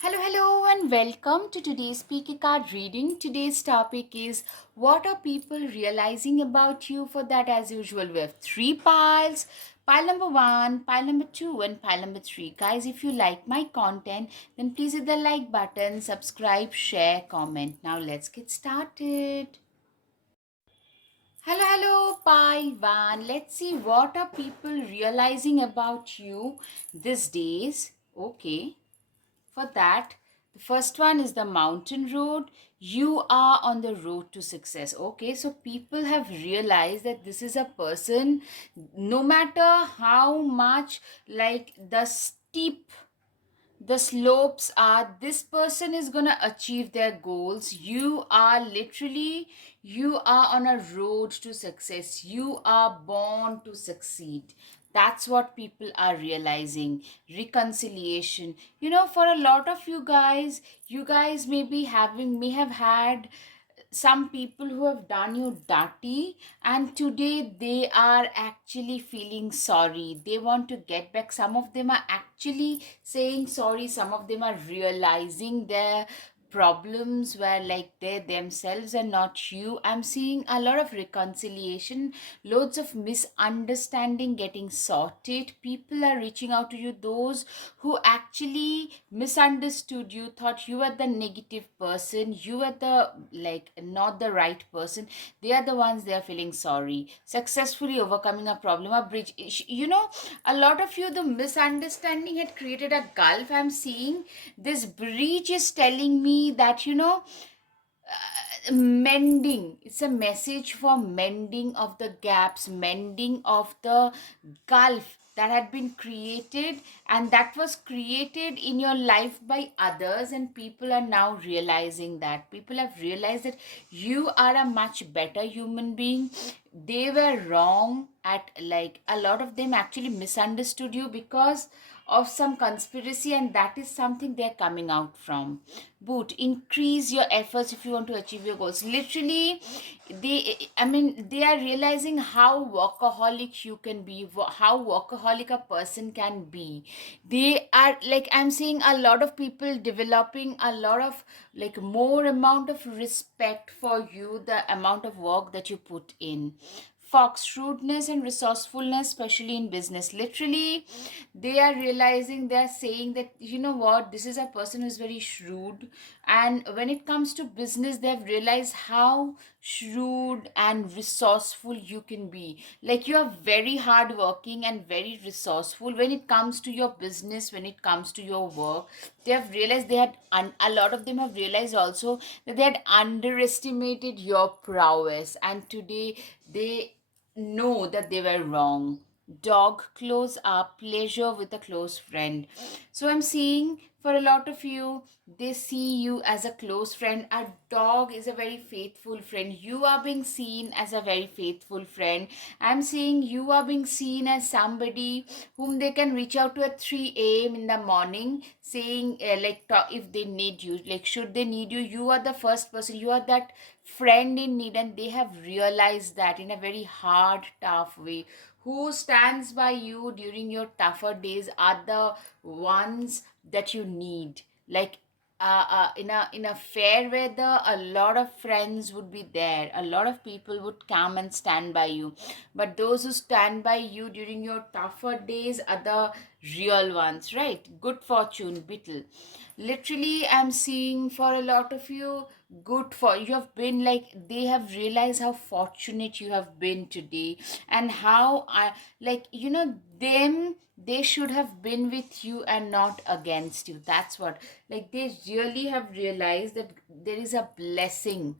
Hello, and welcome to today's Speaker Card reading. Today's topic is what are people realizing about you? For that, as usual, we have three piles. Pile number one, pile number two, and pile number three. Guys, if you like my content, then please hit the like button, subscribe, share, comment. Now, let's get started. Pile one. Let's see what are people realizing about you these days. Okay. For that, the first one is the mountain road. You are on the road to success. Okay, so people have realized that this is a person, no matter how much like the slopes are, this person is going to achieve their goals. You are on a road to success. You are born to succeed. That's what people are realizing. Reconciliation, for a lot of you guys may have had some people who have done you dirty, and today they are actually feeling sorry. They want to get back. Some of them are actually saying sorry. Some of them are realizing their problems were like they themselves and not you. I'm seeing a lot of reconciliation, loads of misunderstanding getting sorted. People are reaching out to you, those who actually misunderstood you, thought you were the negative person, you were the like not the right person. They are the ones, they are feeling sorry. Successfully overcoming a problem, a bridge. A lot of you, the misunderstanding had created a gulf. I'm seeing this breach is telling me that mending, it's a message for mending of the gaps, mending of the gulf that had been created, and that was created in your life by others. And people are now realizing that, people have realized that you are a much better human being. They were wrong at, like, a lot of them actually misunderstood you because of some conspiracy, and that is something they're coming out from. Boot, increase your efforts if you want to achieve your goals. Literally, they are realizing how workaholic you can be, how workaholic a person can be. They are like, I'm seeing a lot of people developing a lot of like more amount of respect for you, the amount of work that you put in. Fox, shrewdness and resourcefulness, especially in business. Literally, they are realizing, they are saying that, you know what, this is a person who's very shrewd. And when it comes to business, they have realized how shrewd and resourceful you can be. Like, you are very hardworking and very resourceful when it comes to your business, when it comes to your work. They have realized, a lot of them have realized also that they had underestimated your prowess, and today they know that they were wrong. Dog, close up, pleasure with a close friend. So I'm seeing for a lot of you, they see you as a close friend. A dog is a very faithful friend. You are being seen as a very faithful friend. I'm seeing you are being seen as somebody whom they can reach out to at 3 a.m. in the morning, saying if they need you, like should they need you, you are the first person. You are that friend in need, and they have realized that in a very hard, tough way. Who stands by you during your tougher days are the ones that you need. Like, in a fair weather, a lot of friends would be there, a lot of people would come and stand by you, but those who stand by you during your tougher days are the real ones, right? Good fortune, Beetle. Literally, I'm seeing for a lot of you, good for you have been, like, they have realized how fortunate you have been today, and how I, like, them, they should have been with you and not against you. That's what, like, they really have realized that there is a blessing,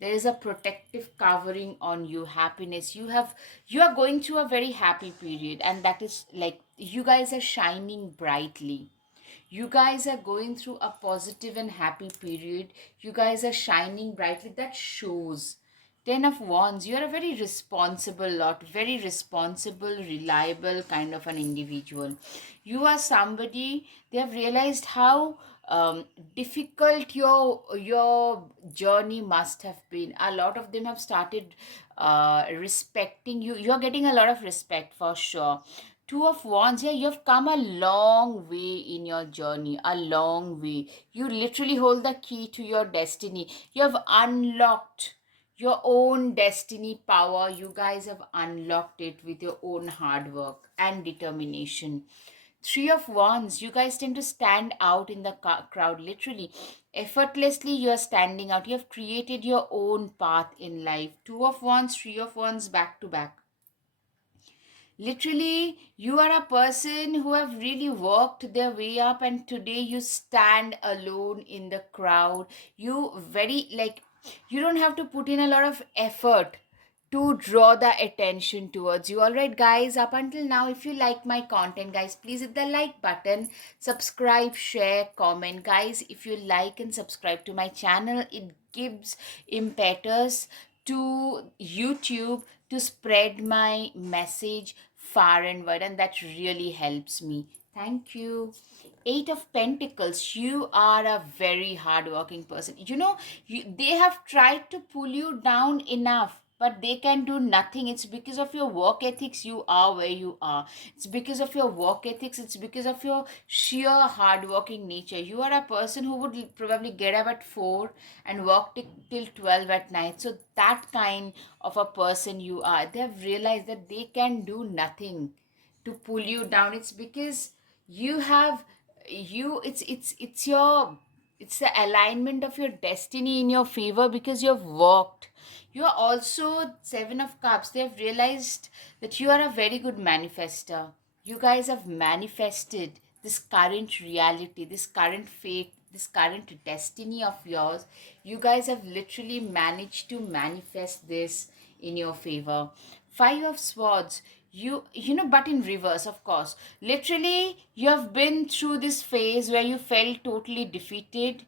there is a protective covering on you, happiness. You are going through a very happy period, and that is like, you guys are shining brightly. You guys are going through a positive and happy period. You guys are shining brightly. That shows. Ten of Wands, you're a very responsible lot, very responsible, reliable kind of an individual. You are somebody, they have realized how difficult your journey must have been. A lot of them have started respecting you. You're getting a lot of respect for sure. Two of Wands, yeah, you have come a long way in your journey, a long way. You literally hold the key to your destiny. You have unlocked your own destiny power. You guys have unlocked it with your own hard work and determination. Three of Wands, you guys tend to stand out in the crowd, literally. Effortlessly, you are standing out. You have created your own path in life. Two of Wands, Three of Wands, back to back. Literally, you are a person who have really worked their way up, and today you stand alone in the crowd. You very like, you don't have to put in a lot of effort to draw the attention towards you. All right, guys, up until now, if you like my content, guys, please hit the like button, subscribe, share, comment. Guys, if you like and subscribe to my channel, it gives impetus to YouTube to spread my message far and wide, and that really helps me. Thank you. Eight of Pentacles, you are a very hardworking person. They have tried to pull you down enough, but they can do nothing. It's because of your work ethics you are where you are. It's because of your work ethics, it's because of your sheer hardworking nature. You are a person who would probably get up at 4 and work till 12 at night. So that kind of a person you are. They have realized that they can do nothing to pull you down. It's because you have you it's your it's the alignment of your destiny in your favor, because you have worked. You are also Seven of Cups. They have realized that you are a very good manifester. You guys have manifested this current reality, this current fate, this current destiny of yours. You guys have literally managed to manifest this in your favor. Five of Swords, but in reverse, of course. Literally, you have been through this phase where you felt totally defeated.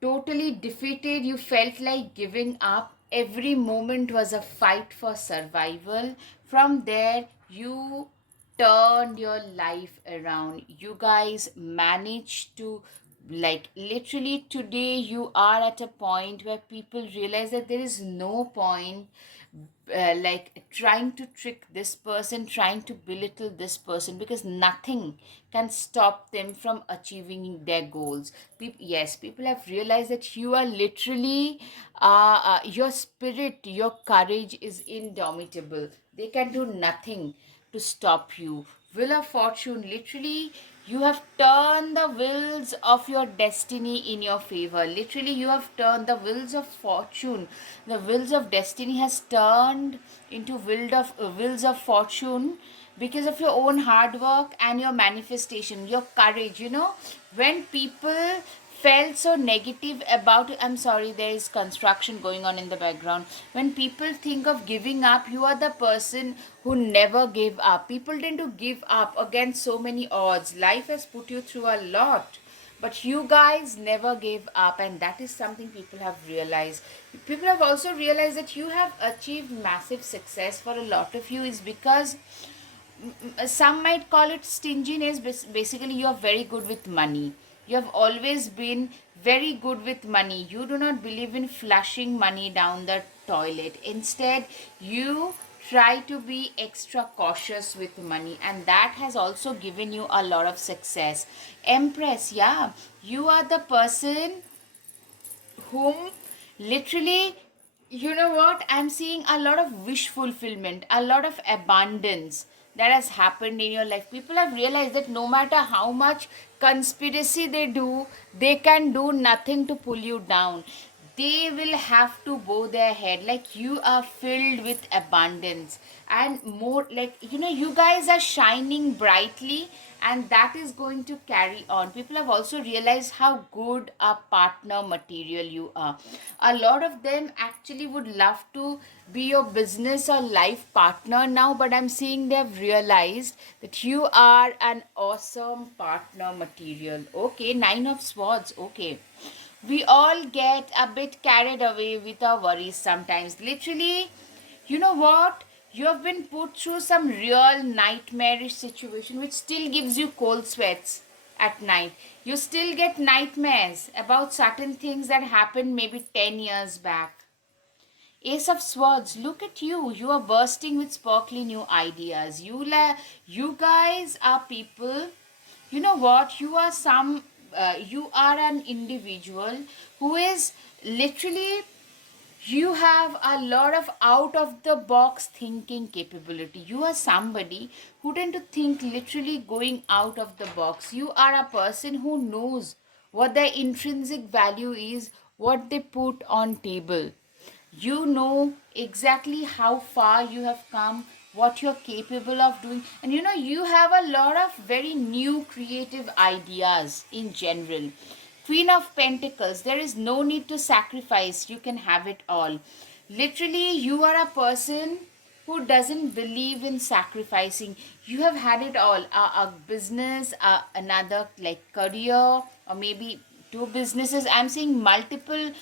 You felt like giving up. Every moment was a fight for survival. From there, you turned your life around. You guys managed to, like, literally today you are at a point where people realize that there is no point like trying to trick this person, trying to belittle this person, because nothing can stop them from achieving their goals. Yes, people have realized that you are literally, your spirit, your courage is indomitable. They can do nothing to stop you. Wheel of Fortune, literally, you have turned the wheels of your destiny in your favor. Literally, you have turned the wheels of fortune. The wheels of destiny has turned into wheels of fortune because of your own hard work and your manifestation, your courage. When people felt so negative about it. I'm sorry, there is construction going on in the background. When people think of giving up, you are the person who never gave up. People tend to give up against so many odds. Life has put you through a lot, but you guys never gave up, and that is something people have realized. People have also realized that you have achieved massive success. For a lot of you is because some might call it stinginess. Basically, you are very good with money. You have always been very good with money. You do not believe in flushing money down the toilet. Instead, you try to be extra cautious with money, and that has also given you a lot of success. Empress, yeah, you are the person whom literally, I'm seeing a lot of wish fulfillment, a lot of abundance that has happened in your life. People have realized that no matter how much conspiracy they do, they can do nothing to pull you down. They will have to bow their head. Like, you are filled with abundance, and more, like, you guys are shining brightly, and that is going to carry on. People have also realized how good a partner material you are. A lot of them actually would love to be your business or life partner now, but I'm seeing they've realized that you are an awesome partner material. Okay, Nine of Swords. Okay, we all get a bit carried away with our worries sometimes. Literally, you know what? You have been put through some real nightmarish situation which still gives you cold sweats at night. You still get nightmares about certain things that happened maybe 10 years back. Ace of Swords, look at you. You are bursting with sparkly new ideas. You guys are people. You know what? You are an individual who is literally, you have a lot of out of the box thinking capability. You are somebody who tend to think literally going out of the box. You are a person who knows what their intrinsic value is, what they put on table. You know exactly how far you have come, what you're capable of doing, and you have a lot of very new creative ideas in general. Queen of Pentacles, there is no need to sacrifice, you can have it all. Literally, you are a person who doesn't believe in sacrificing. You have had it all, a business, another like career, or maybe two businesses. I'm seeing multiple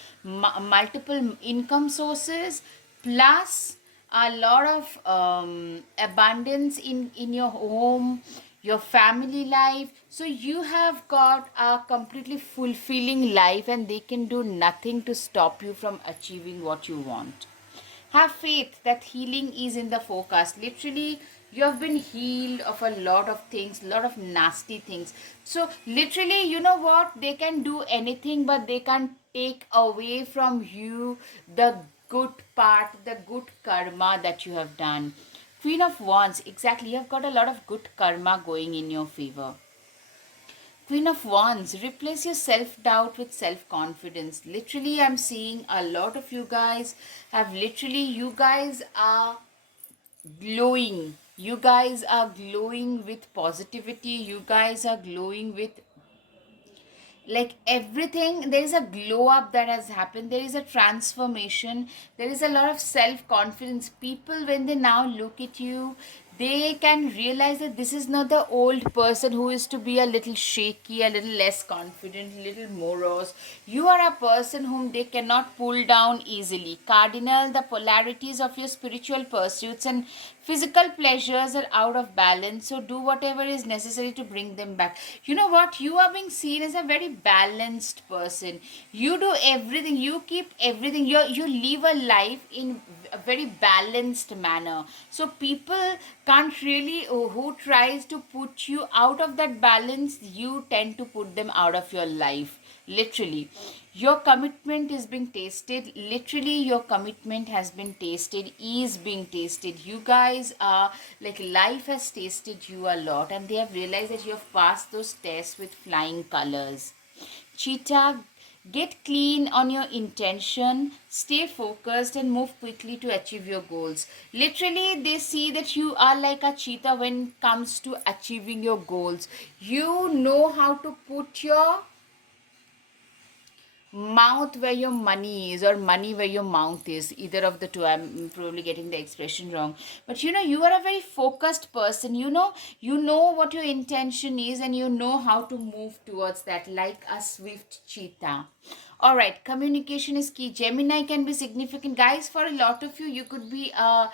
income sources, plus a lot of abundance in your home, your family life. So you have got a completely fulfilling life, and they can do nothing to stop you from achieving what you want. Have faith that healing is in the forecast. Literally, you have been healed of a lot of things, a lot of nasty things. So literally, you know what, they can do anything, but they can't take away from you the good part, the good karma that you have done. Queen of Wands, exactly, you have got a lot of good karma going in your favor. Queen of Wands, replace your self doubt with self confidence. Literally, I'm seeing a lot of you guys you guys are glowing. You guys are glowing with positivity. You guys are glowing with like everything. There is a glow up that has happened. There is a transformation. There is a lot of self confidence. People, when they now look at you, they can realize that this is not the old person who is to be a little shaky, a little less confident, a little morose. You are a person whom they cannot pull down easily. Cardinal, the polarities of your spiritual pursuits and physical pleasures are out of balance, so do whatever is necessary to bring them back. You know what, you are being seen as a very balanced person. You do everything, you keep everything, you live a life in a very balanced manner. So people can't really, who tries to put you out of that balance, you tend to put them out of your life. Literally, your commitment is being tasted. Literally, your commitment has been tasted, is being tasted. You guys are like, life has tasted you a lot, and they have realized that you have passed those tests with flying colors. Cheetah, get clean on your intention, stay focused, and move quickly to achieve your goals. Literally, they see that you are like a cheetah when it comes to achieving your goals. You know how to put your mouth where your money is, or money where your mouth is, either of the two. I'm probably getting the expression wrong, but you are a very focused person. You know what your intention is, and you know how to move towards that like a swift cheetah. All right, communication is key. Gemini can be significant, guys. For a lot of you, you could be a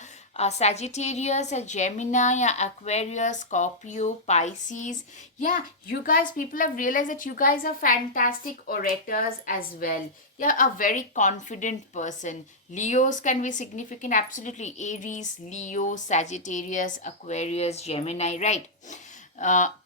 Sagittarius, a Gemini, a Aquarius, Scorpio, Pisces. Yeah, you guys, people have realized that you guys are fantastic orators as well. Yeah, a very confident person. Leos can be significant, absolutely. Aries, Leo, Sagittarius, Aquarius, Gemini, right?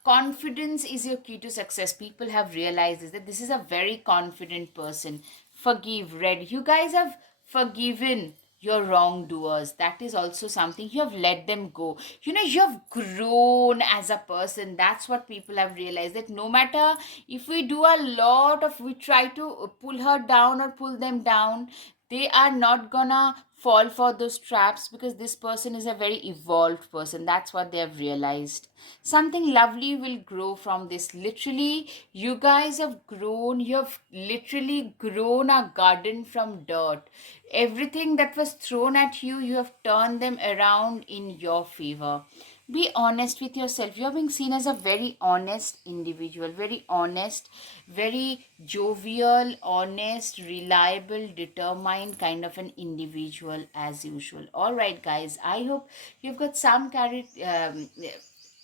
Confidence is your key to success. People have realized this, that this is a very confident person. Forgive, red. You guys have forgiven your wrongdoers. That is also something. You have let them go. You have grown as a person. That's what people have realized, that no matter if we do a lot of, we try to pull her down or pull them down, they are not gonna fall for those traps, because this person is a very evolved person. That's what they have realized. Something lovely will grow from this. Literally, you guys have grown. You have literally grown a garden from dirt. Everything that was thrown at you, you have turned them around in your favor. Be honest with yourself. You're being seen as a very honest individual, very honest, very jovial, honest, reliable, determined kind of an individual as usual. All right, guys, I hope you've got some clarity.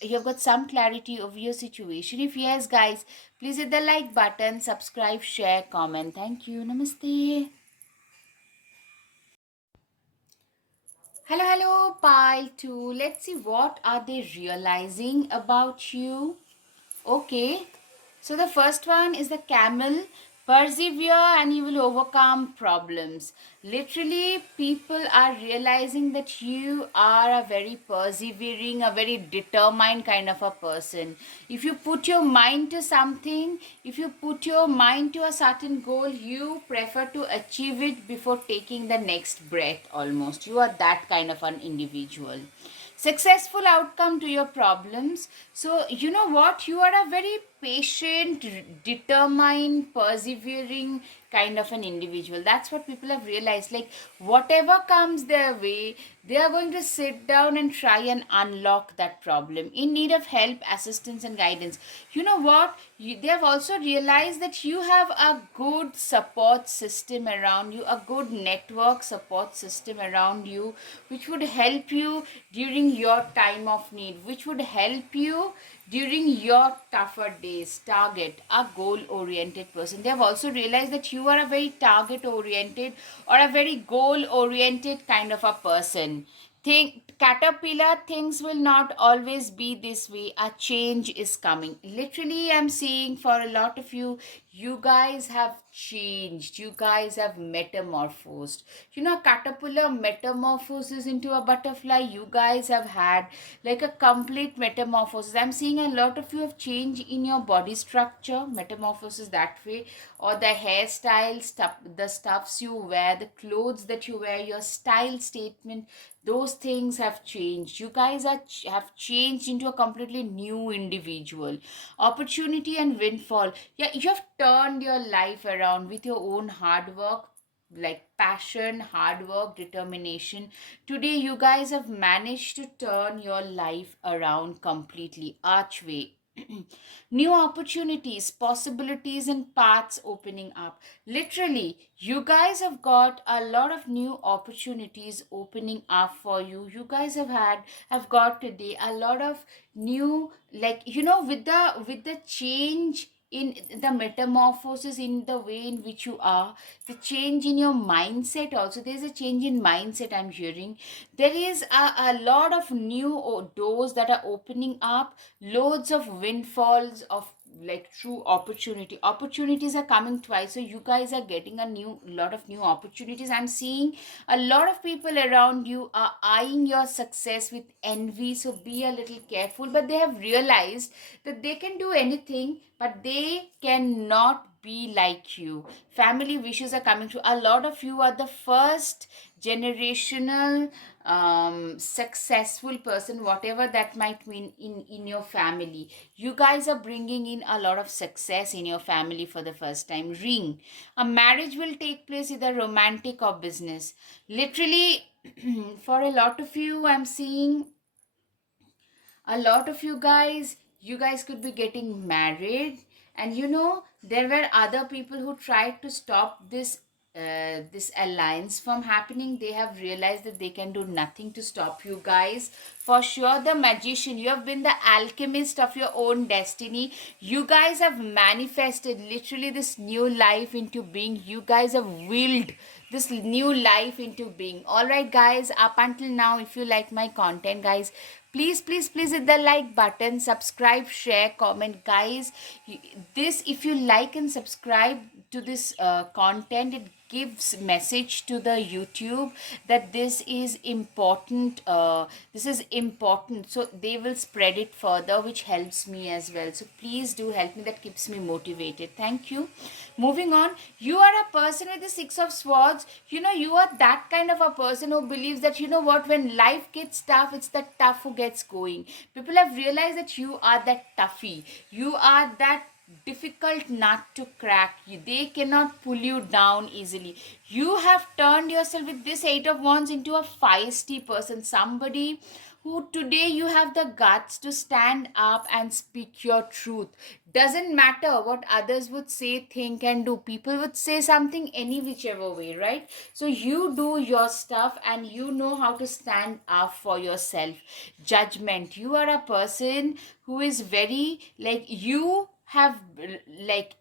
You've got some clarity over your situation. If yes, guys, please hit the like button, subscribe, share, comment. Thank you. Namaste. Hello, pile 2. Let's see what are they realizing about you. Okay, so the first one is the camel. Persevere and you will overcome problems. Literally, people are realizing that you are a very persevering, a very determined kind of a person. If you put your mind to something, if you put your mind to a certain goal, you prefer to achieve it before taking the next breath almost. You are that kind of an individual. Successful outcome to your problems. So you know what, you are a very patient, determined, persevering kind of an individual. That's what people have realized. Like whatever comes their way, they are going to sit down and try and unlock that problem in need of help, assistance and guidance. You know what, they have also realized that you have a good support system around you, a good network support system around you, which would help you during your time of need, which would help you during your tougher days. Target, a goal oriented person. They have also realized that you are a very target oriented or a very goal oriented kind of a person. Think caterpillar, things will not always be this way. A change is coming. Literally, I'm seeing for a lot of you, you guys have changed, you guys have metamorphosed. You know, caterpillar metamorphoses into a butterfly. You guys have had like a complete metamorphosis. I'm seeing a lot of you have changed in your body structure, metamorphosis that way, or the hairstyle stuff, the stuffs you wear, the clothes that you wear, your style statement, those things have changed. You guys have changed into a completely new individual. Opportunity and windfall. Yeah, you have turned your life around with your own hard work, like passion, hard work, determination. Today you guys have managed to turn your life around completely. Archway. New opportunities, possibilities and paths opening up. Literally, you guys have got a lot of new opportunities opening up for you. You guys have got today a lot of new, like, you know, with the change in the metamorphosis, in the way in which you are, the change in your mindset also. There's a change in mindset, I'm hearing. There is a lot of new doors that are opening up, loads of windfalls of like true opportunities are coming twice. So you guys are getting a new lot of new opportunities. I'm seeing a lot of people around you are eyeing your success with envy, so be a little careful. But they have realized that they can do anything, but they cannot be like you. Family wishes are coming through. A lot of you are the first generational successful person, whatever that might mean, in your family. You guys are bringing in a lot of success in your family for the first time. Ring, a marriage will take place, either romantic or business. Literally, for a lot of you, I'm seeing a lot of you guys could be getting married. And you know, there were other people who tried to stop this alliance from happening. They have realized that they can do nothing to stop you guys. For sure, the magician, you have been the alchemist of your own destiny. You guys have manifested literally this new life into being. You guys have willed this new life into being. All right, guys, up until now, if you like my content, guys, please hit the like button, subscribe, share, comment, guys. This, if you like and subscribe to this content, it gives message to the YouTube that this is important, so they will spread it further, which helps me as well. So please do help me, that keeps me motivated. Thank you. Moving on, you are a person with the Six of Swords. You know, you are that kind of a person who believes that, you know what, when life gets tough, it's the tough who gets going. People have realized that you are that toughie. You are that difficult nut to crack. They cannot pull you down easily. You have turned yourself with this Eight of Wands into a feisty person, somebody who today you have the guts to stand up and speak your truth. Doesn't matter what others would say, think and do. People would say something any whichever way, right? So you do your stuff and you know how to stand up for yourself. Judgment, you are a person who is very, like, you have like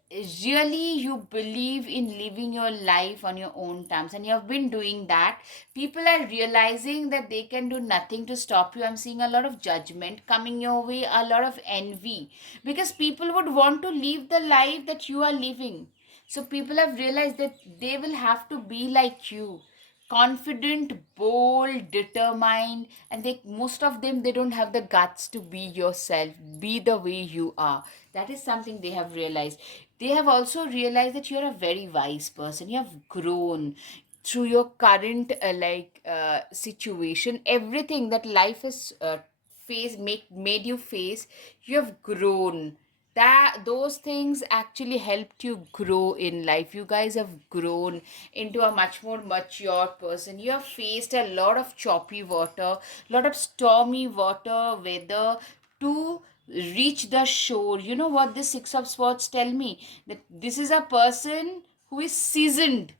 really you believe in living your life on your own terms, and you have been doing that, people are realizing that they can do nothing to stop you. I'm seeing a lot of judgment coming your way, a lot of envy, because people would want to live the life that you are living. So people have realized that they will have to be like you, confident, bold, determined, and they, most of them, they don't have the guts to be yourself, be the way you are. That is something they have realized. They have also realized that you're a very wise person. You have grown through your current situation, everything that life has made you face. You have grown. That those things actually helped you grow in life. You guys have grown into a much more mature person. You have faced a lot of choppy water, lot of stormy water weather to reach the shore. You know what the Six of Swords tell me? That this is a person who is seasoned.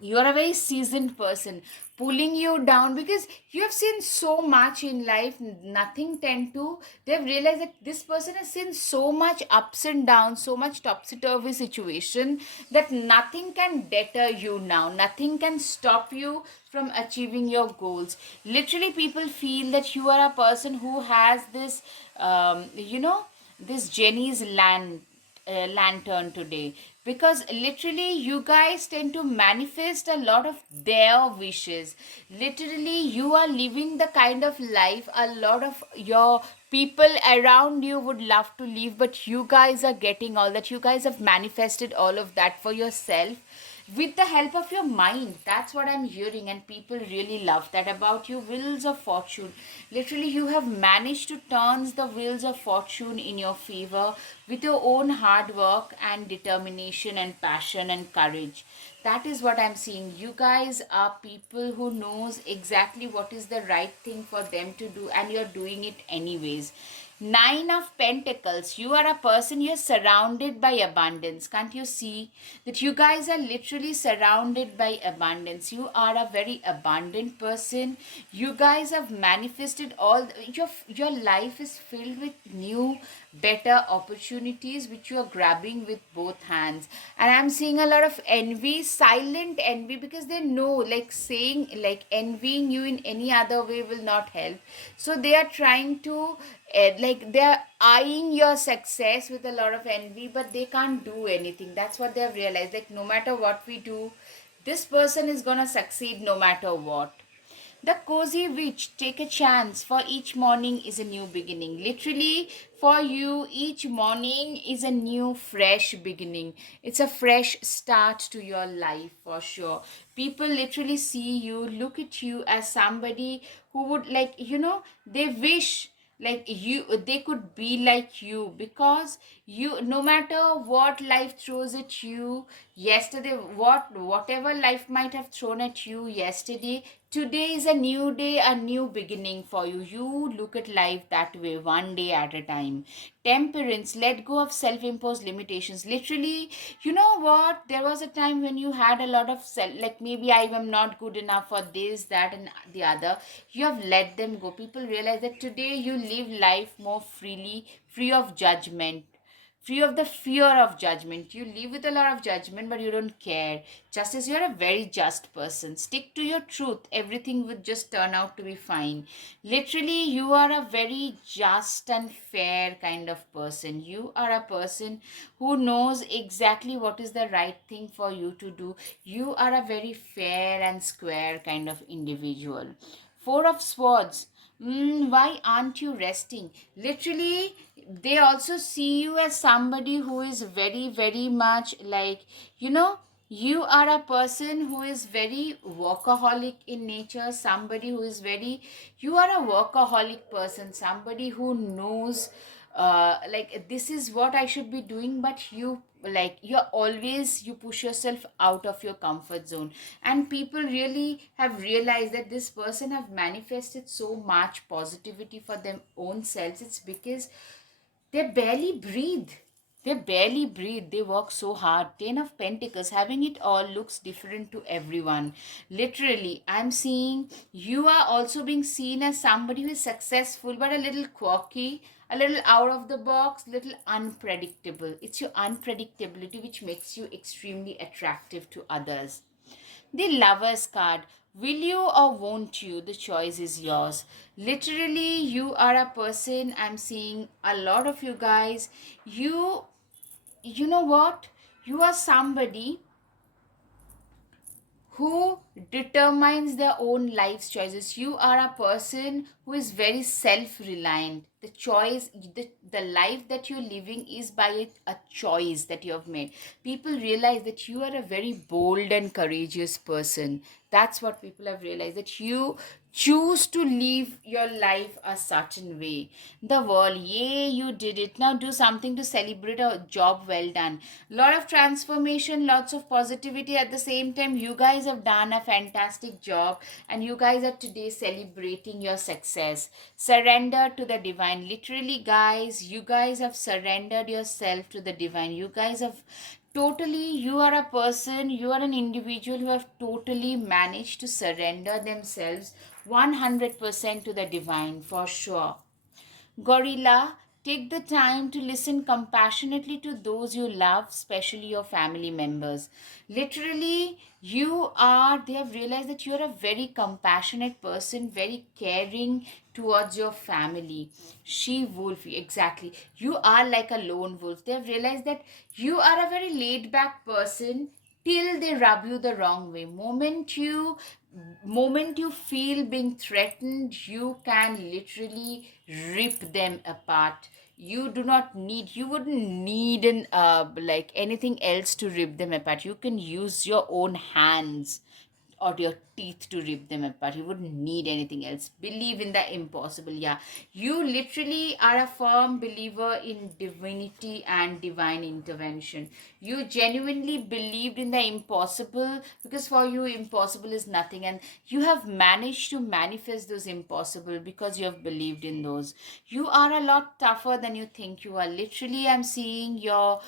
You are a very seasoned person, pulling you down because you have seen so much in life. Nothing tend to, they've realized that this person has seen so much ups and downs, so much topsy-turvy situation, that nothing can deter you now, nothing can stop you from achieving your goals. Literally people feel that you are a person who has this this Jenny's lantern today, because literally you guys tend to manifest a lot of their wishes. Literally you are living the kind of life a lot of your people around you would love to live, but you guys are getting all that. You guys have manifested all of that for yourself with the help of your mind. That's what I'm hearing, and people really love that about you. Wheels of fortune, literally you have managed to turn the wheels of fortune in your favor with your own hard work and determination and passion and courage. That is what I'm seeing. You guys are people who knows exactly what is the right thing for them to do, and you're doing it anyways. Nine of Pentacles. You are a person, you're surrounded by abundance. Can't you see that you guys are literally surrounded by abundance? You are a very abundant person. You guys have manifested all your life is filled with new better opportunities which you are grabbing with both hands. And I'm seeing a lot of envy, silent envy, because they know, like saying, like envying you in any other way will not help. So they are trying to like they're eyeing your success with a lot of envy, but they can't do anything. That's what they've realized. Like no matter what we do, this person is gonna succeed no matter what. The cozy witch, take a chance, for each morning is a new beginning. Literally, for you, each morning is a new, fresh beginning. It's a fresh start to your life for sure. People literally see you, look at you as somebody who would, like, they wish like you they could be like you, because you, no matter what life throws at you yesterday, whatever life might have thrown at you yesterday, today is a new day, a new beginning for you. You look at life that way, one day at a time. Temperance, let go of self-imposed limitations. Literally, you know what, there was a time when you had a lot of self, like maybe I am not good enough for this, that, and the other. You have let them go. People realize that today you live life more freely, free of judgment, free of the fear of judgment. You live with a lot of judgment, but you don't care. Just as you're a very just person, stick to your truth, everything would just turn out to be fine. Literally, you are a very just and fair kind of person. You are a person who knows exactly what is the right thing for you to do. You are a very fair and square kind of individual. Four of Swords. Why aren't you resting? Literally, they also see you as somebody who is very, very much like, you are a person who is very workaholic in nature, somebody who is very, you are a workaholic person, somebody who knows like this is what I should be doing, but you, like, you're always, you push yourself out of your comfort zone. And people really have realized that this person have manifested so much positivity for their own selves. It's because they barely breathe. They barely breathe. They work so hard. Ten of Pentacles, having it all looks different to everyone. Literally, I'm seeing you are also being seen as somebody who is successful but a little quirky, a little out of the box, little unpredictable. It's your unpredictability which makes you extremely attractive to others. The Lover's card. Will you or won't you? The choice is yours. Literally, you are a person. I'm seeing a lot of you guys. You know what? You are somebody who determines their own life's choices. You are a person who is very self-reliant. The choice, the life that you're living is by a choice that you have made. People realize that you are a very bold and courageous person. That's what people have realized, that you choose to live your life a certain way. The world, yay, you did it. Now do something to celebrate a job well done. Lot of transformation, lots of positivity. At the same time, you guys have done a fantastic job, and you guys are today celebrating your success. Surrender to the divine. Literally, guys, you guys have surrendered yourself to the divine. You guys have totally, you are a person, you are an individual who have totally managed to surrender themselves 100% to the divine, for sure. Gorilla, take the time to listen compassionately to those you love, especially your family members. Literally, they have realized that you're a very compassionate person, very caring towards your family. She wolf, exactly. You are like a lone wolf. They have realized that you are a very laid back person till they rub you the wrong way. Moment you feel being threatened, you can literally rip them apart. You wouldn't need an like anything else to rip them apart. You can use your own hands or your teeth to rip them apart. You wouldn't need anything else. Believe in the impossible. Yeah, you literally are a firm believer in divinity and divine intervention. You genuinely believed in the impossible, because for you impossible is nothing, and you have managed to manifest those impossible because you have believed in those. You are a lot tougher than you think you are. Literally, I'm seeing your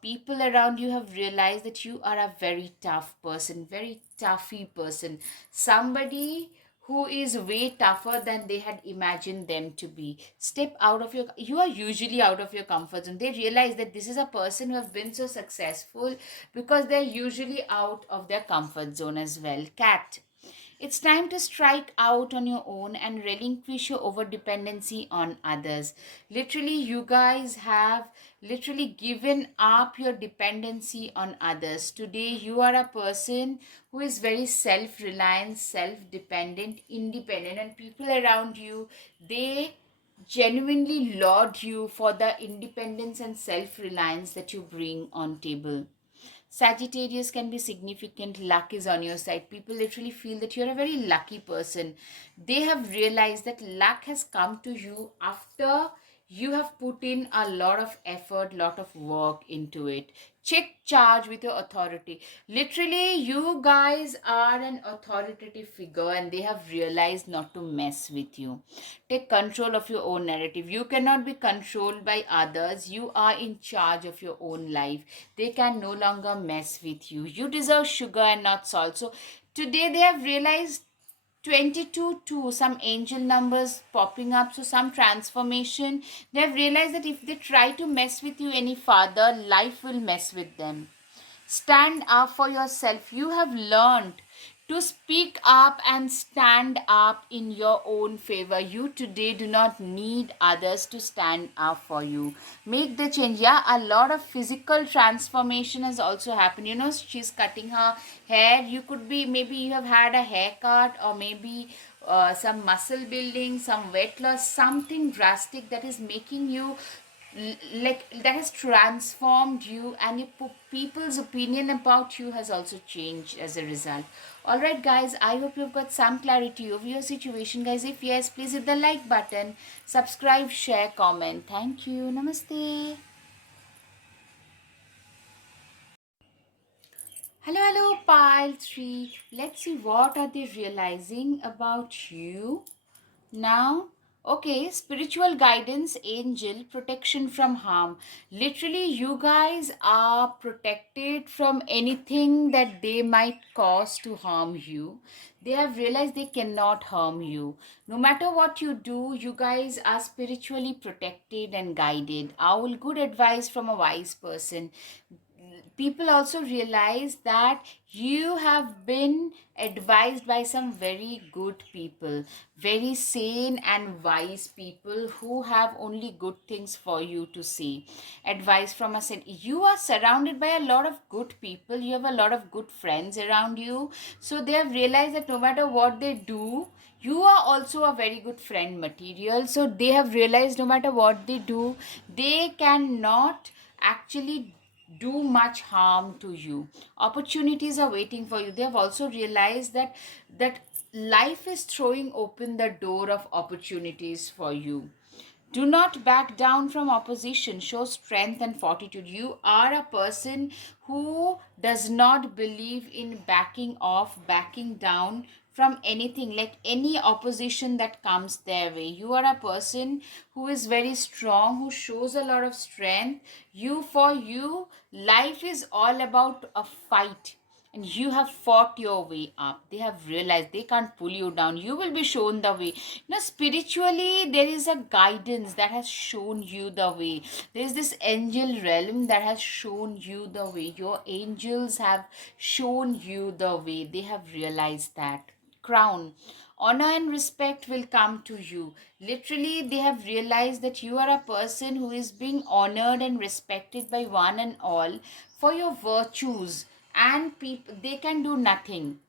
people around you have realized that you are a very tough person, very toughy person, somebody who is way tougher than they had imagined them to be. Step out of you are usually out of your comfort zone. They realize that this is a person who have been so successful because they're usually out of their comfort zone as well. Cat, it's time to strike out on your own and relinquish your over dependency on others. Literally, you guys have literally given up your dependency on others. Today, you are a person who is very self reliant, self dependent, independent, and people around you, they genuinely laud you for the independence and self reliance that you bring on table. Sagittarius can be significant. Luck is on your side. People literally feel that you're a very lucky person. They have realized that luck has come to you after you have put in a lot of effort, lot of work into it. Check charge with your authority. Literally, you guys are an authoritative figure, and they have realized not to mess with you. Take control of your own narrative. You cannot be controlled by others. You are in charge of your own life. They can no longer mess with you. You deserve sugar and not salt. So today they have realized 22 2, some angel numbers popping up, so some transformation. They have realized that if they try to mess with you any further, life will mess with them. Stand up for yourself. You have learned to speak up and stand up in your own favor. You today do not need others to stand up for you. Make the change. Yeah, a lot of physical transformation has also happened. She's cutting her hair. You could be, maybe you have had a haircut, or maybe some muscle building, some weight loss, something drastic that is making you like that has transformed you, and people's opinion about you has also changed as a result. All right, guys, I hope you've got some clarity over your situation, guys. If yes, please hit the like button, subscribe, share, comment. Thank you. Namaste. Hello, hello, pile 3. Let's see what are they realizing about you now. Okay, spiritual guidance, angel, protection from harm. Literally, you guys are protected from anything that they might cause to harm you. They have realized they cannot harm you. No matter what you do, you guys are spiritually protected and guided. Owl, good advice from a wise person. People also realize that you have been advised by some very good people, very sane and wise people who have only good things for you to say. Advice from us, you are surrounded by a lot of good people, you have a lot of good friends around you, so they have realized that no matter what they do, you are also a very good friend material. So they have realized no matter what they do, they cannot actually do much harm to you. Opportunities are waiting for you. They have also realized that life is throwing open the door of opportunities for you. Do not back down from opposition. Show strength and fortitude. You are a person who does not believe in backing off, backing down from anything, like any opposition that comes their way. You are a person who is very strong, who shows a lot of strength. For you, life is all about a fight, and you have fought your way up. They have realized they can't pull you down. You will be shown the way. Now, spiritually, there is a guidance that has shown you the way. There is this angel realm that has shown you the way. Your angels have shown you the way. They have realized that. Crown. Honor and respect will come to you. Literally, they have realized that you are a person who is being honored and respected by one and all for your virtues, and people, they can do nothing.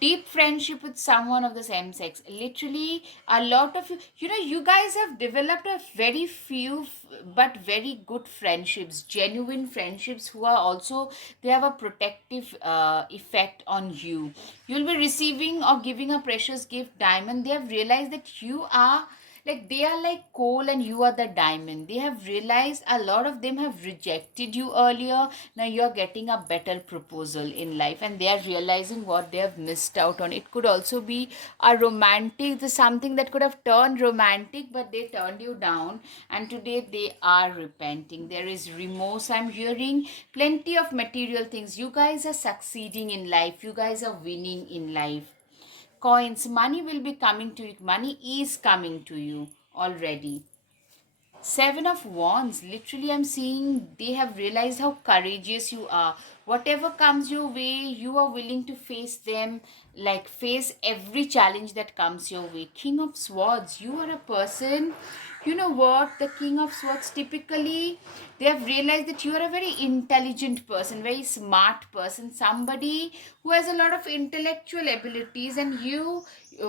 Deep friendship with someone of the same sex. Literally, a lot of you guys have developed a very few but very good friendships, genuine friendships, who are also, they have a protective effect on you. You'll be receiving or giving a precious gift, diamond. They have realized that you are, like, they are like coal and you are the diamond. They have realized a lot of them have rejected you earlier. Now you're getting a better proposal in life, and they are realizing what they have missed out on. It could also be a romantic, something that could have turned romantic, but they turned you down, and today they are repenting. There is remorse, I'm hearing plenty of material things. You guys are succeeding in life, you guys are winning in life. Coins, money will be coming to you. Money is coming to you already. Seven of Wands, literally, I'm seeing they have realized how courageous you are. Whatever comes your way, you are willing to face them, like face every challenge that comes your way. King of Swords, you are a person, you know what? The King of Swords, typically, they have realized that you are a very intelligent person, very smart person, somebody who has a lot of intellectual abilities, and you,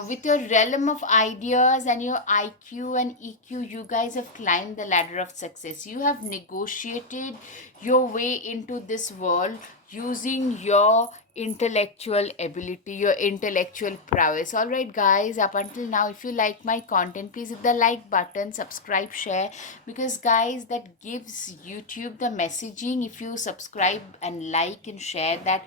with your realm of ideas and your IQ and EQ, you guys have climbed the ladder of success. You have negotiated your way into this world using your intellectual ability, your intellectual prowess. All right, guys, up until now, if you like my content, please hit the like button, subscribe, share, because, guys, that gives YouTube the messaging. If you subscribe and like and share that,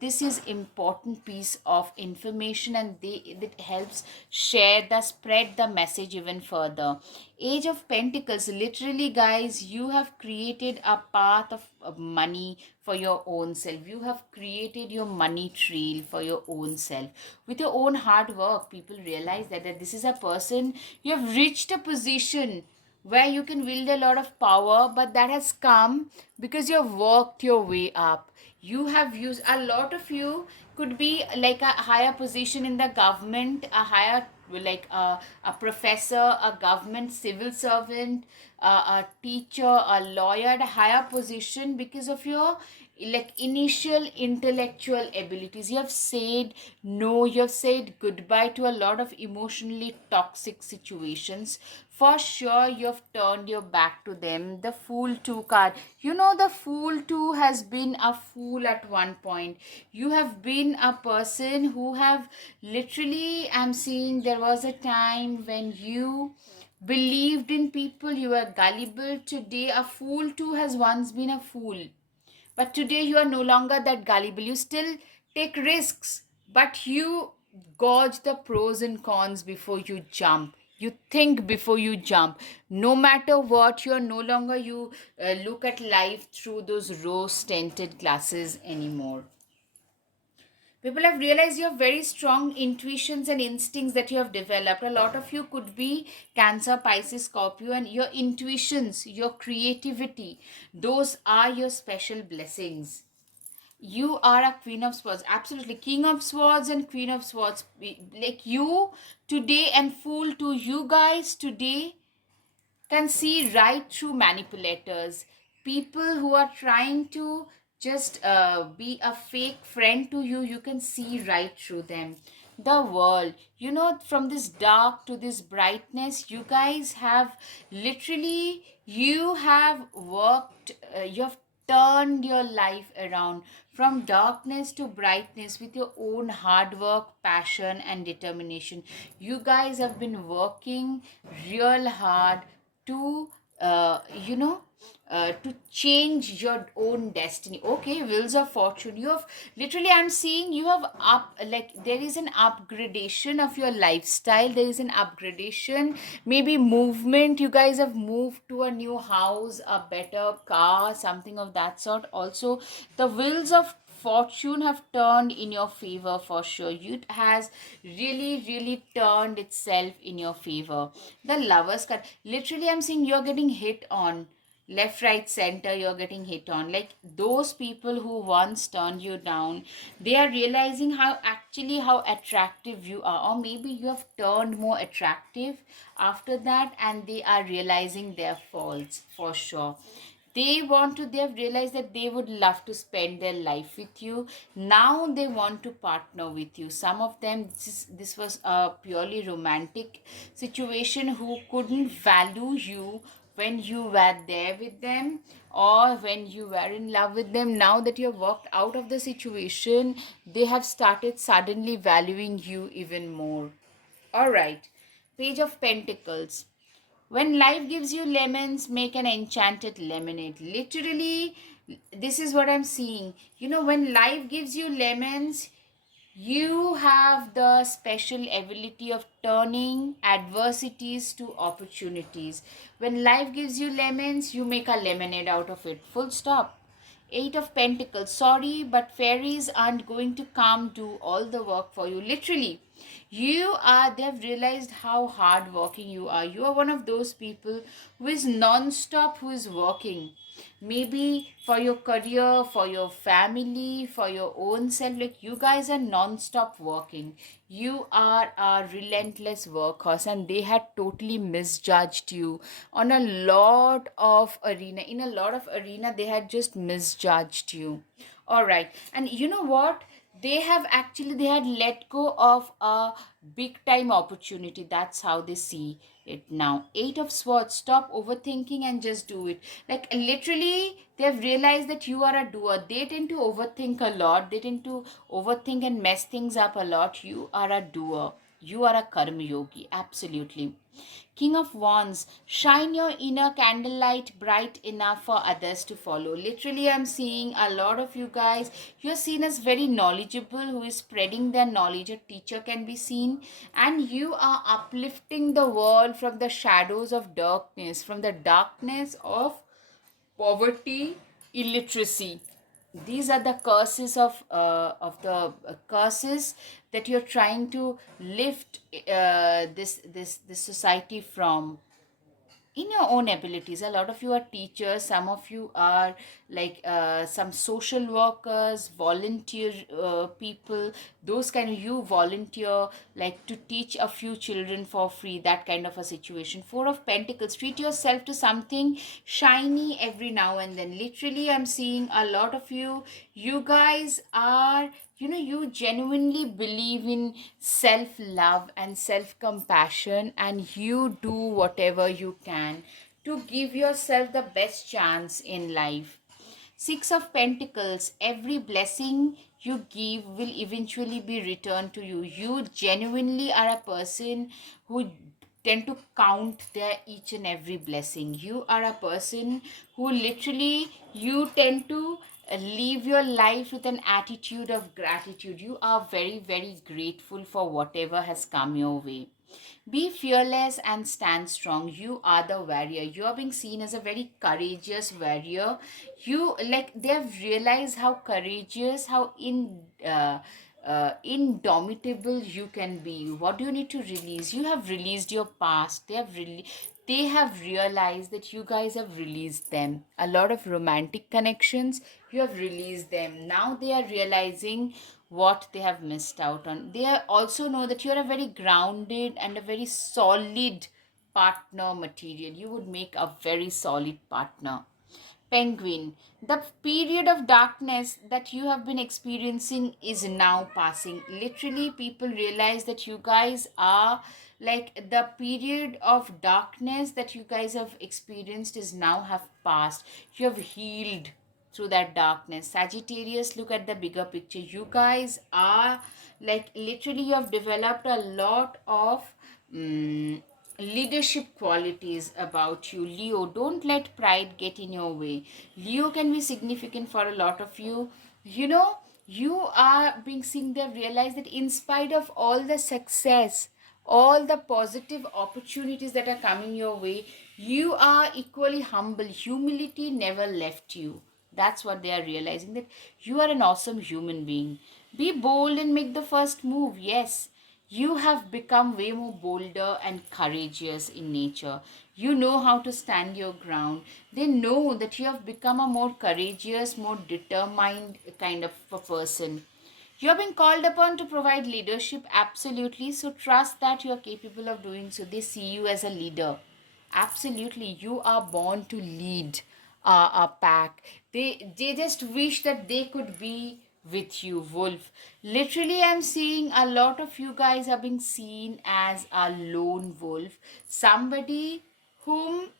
this is important piece of information, and it helps share the spread the message even further. Age of Pentacles, literally, guys, you have created a path of money for your own self. You have created your money trail for your own self with your own hard work. People realize that this is a person, you have reached a position where you can wield a lot of power, but that has come because you have worked your way up. You have used, a lot of you could be like a higher position in the government, a higher, like a professor, a government civil servant, a teacher, a lawyer, at a higher position because of your, like, initial intellectual abilities. You have said no, you have said goodbye to a lot of emotionally toxic situations. For sure, you have turned your back to them. The Fool 2 card, the Fool 2 has been a fool at one point. You have been a person who have, literally, I'm seeing there was a time when you believed in people, you were gullible. Today, a fool too has once been a fool, but today you are no longer that gullible. You still take risks, but you gauge the pros and cons before you jump. You think before you jump. No matter what, you're no longer you look at life through those rose tinted glasses anymore. People have realized you have very strong intuitions and instincts that you have developed. A lot of you could be Cancer, Pisces, Scorpio, and your intuitions, your creativity, those are your special blessings. You are a Queen of Swords, absolutely. King of Swords and Queen of Swords, like you today, and Fool to you guys today can see right through manipulators, people who are trying to just be a fake friend to you. You can see right through them. The world, from this dark to this brightness, you guys have literally, you have worked, you have turned your life around from darkness to brightness with your own hard work, passion, and determination. You guys have been working real hard to uh, you know to change your own destiny. Okay, wheels of fortune, you have literally, I'm seeing you have up, like there is an upgradation of your lifestyle, there is an upgradation, maybe movement. You guys have moved to a new house, a better car, something of that sort. Also, the wheels of fortune have turned in your favor for sure. It has really, really turned itself in your favor. The Lovers card, literally, I'm seeing you're getting hit on left, right, center. You're getting hit on, like those people who once turned you down, they are realizing how attractive you are, or maybe you have turned more attractive after that, and they are realizing their faults for sure. They have realized that they would love to spend their life with you. Now they want to partner with you. Some of them, this was a purely romantic situation, who couldn't value you when you were there with them, or when you were in love with them. Now that you have walked out of the situation, they have started suddenly valuing you even more. All right, Page of Pentacles. When life gives you lemons, make an enchanted lemonade. Literally, this is what I'm seeing. When life gives you lemons, you have the special ability of turning adversities to opportunities. When life gives you lemons, you make a lemonade out of it. Full stop. Eight of Pentacles. Sorry, but fairies aren't going to come do all the work for you. Literally, they've realized how hard working you are. You are one of those people who is non-stop, who is working. Maybe for your career, for your family, for your own self. Like you guys are non-stop working. You are a relentless workhorse, and they had totally misjudged you on a lot of arena. In a lot of arena, they had just misjudged you. All right. And you know what? They had let go of a big time opportunity. That's how they see it now. Eight of Swords. Stop overthinking and just do it. Like literally, they've realized that you are a doer. They tend to overthink a lot. They tend to overthink and mess things up a lot. You are a doer. You are a karma yogi. Absolutely. King of Wands, shine your inner candlelight bright enough for others to follow. Literally, I'm seeing a lot of you guys. You're seen as very knowledgeable, who is spreading their knowledge. A teacher can be seen, and you are uplifting the world from the shadows of darkness, from the darkness of poverty, illiteracy. These are the curses of the curses that you're trying to lift this society from, in your own abilities. A lot of you are teachers, some of you are like some social workers, volunteer people, those kind of, you volunteer like to teach a few children for free, that kind of a situation. Four of Pentacles, treat yourself to something shiny every now and then. Literally, I'm seeing a lot of you guys are, you genuinely believe in self love and self compassion, and you do whatever you can to give yourself the best chance in life. Six of Pentacles, every blessing you give will eventually be returned to you. You genuinely are a person who tend to count their each and every blessing. You are a person who literally, you tend to live your life with an attitude of gratitude. You are very, very grateful for whatever has come your way. Be fearless and stand strong. You are the warrior. You are being seen as a very courageous warrior. You, like, they have realized how courageous, how indomitable you can be. What do you need to release? You have released your past. They have realized that you guys have released them. A lot of romantic connections, you have released them. Now they are realizing what they have missed out on. They also know that you're a very grounded and a very solid partner material. You would make a very solid partner. Penguin, the period of darkness that you have been experiencing is now passing. Literally, people realize that you guys are, like, the period of darkness that you guys have experienced is now have passed. You have healed through that darkness. Sagittarius, look at the bigger picture. You guys are, like, literally, you have developed a lot of leadership qualities about you. Leo, don't let pride get in your way. Leo can be significant for a lot of you. You know, you are being seen there, realize that in spite of all the success, all the positive opportunities that are coming your way, you are equally humble. Humility never left you. That's what they are realizing, that you are an awesome human being. Be bold and make the first move. Yes, you have become way more bolder and courageous in nature. You know how to stand your ground. They know that you have become a more courageous, more determined kind of a person. You have been called upon to provide leadership, absolutely. So trust that you are capable of doing so. They see you as a leader. Absolutely, you are born to lead a pack. They just wish that they could be with you, Wolf. Literally, I'm seeing a lot of you guys are being seen as a lone wolf, somebody whom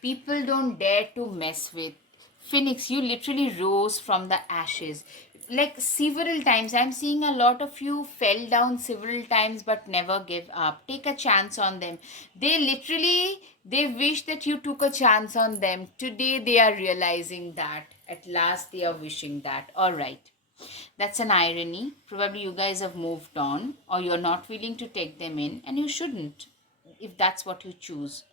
people don't dare to mess with. Phoenix, you literally rose from the ashes. Like several times, I'm seeing a lot of you fell down several times but never give up. Take a chance on them. They wish that you took a chance on them. Today, they are realizing that. At last, they are wishing that. All right. That's an irony. Probably you guys have moved on, or you're not willing to take them in, and you shouldn't if that's what you choose.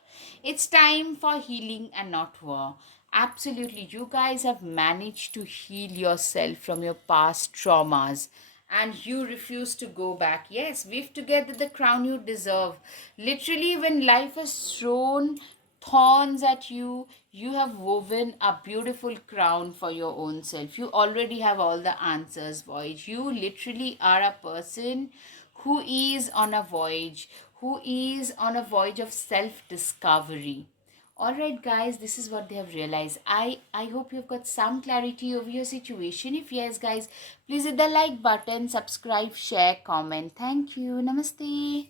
It's time for healing and not war. Absolutely, you guys have managed to heal yourself from your past traumas and you refuse to go back. Yes, weave together the crown you deserve. Literally, when life has thrown thorns at you, you have woven a beautiful crown for your own self. You already have all the answers, voyage. You literally are a person who is on a voyage, who is on a voyage of self discovery. All right, guys, this is what they have realized. I hope you've got some clarity over your situation. If yes, guys, please hit the like button, subscribe, share, comment. Thank you. Namaste.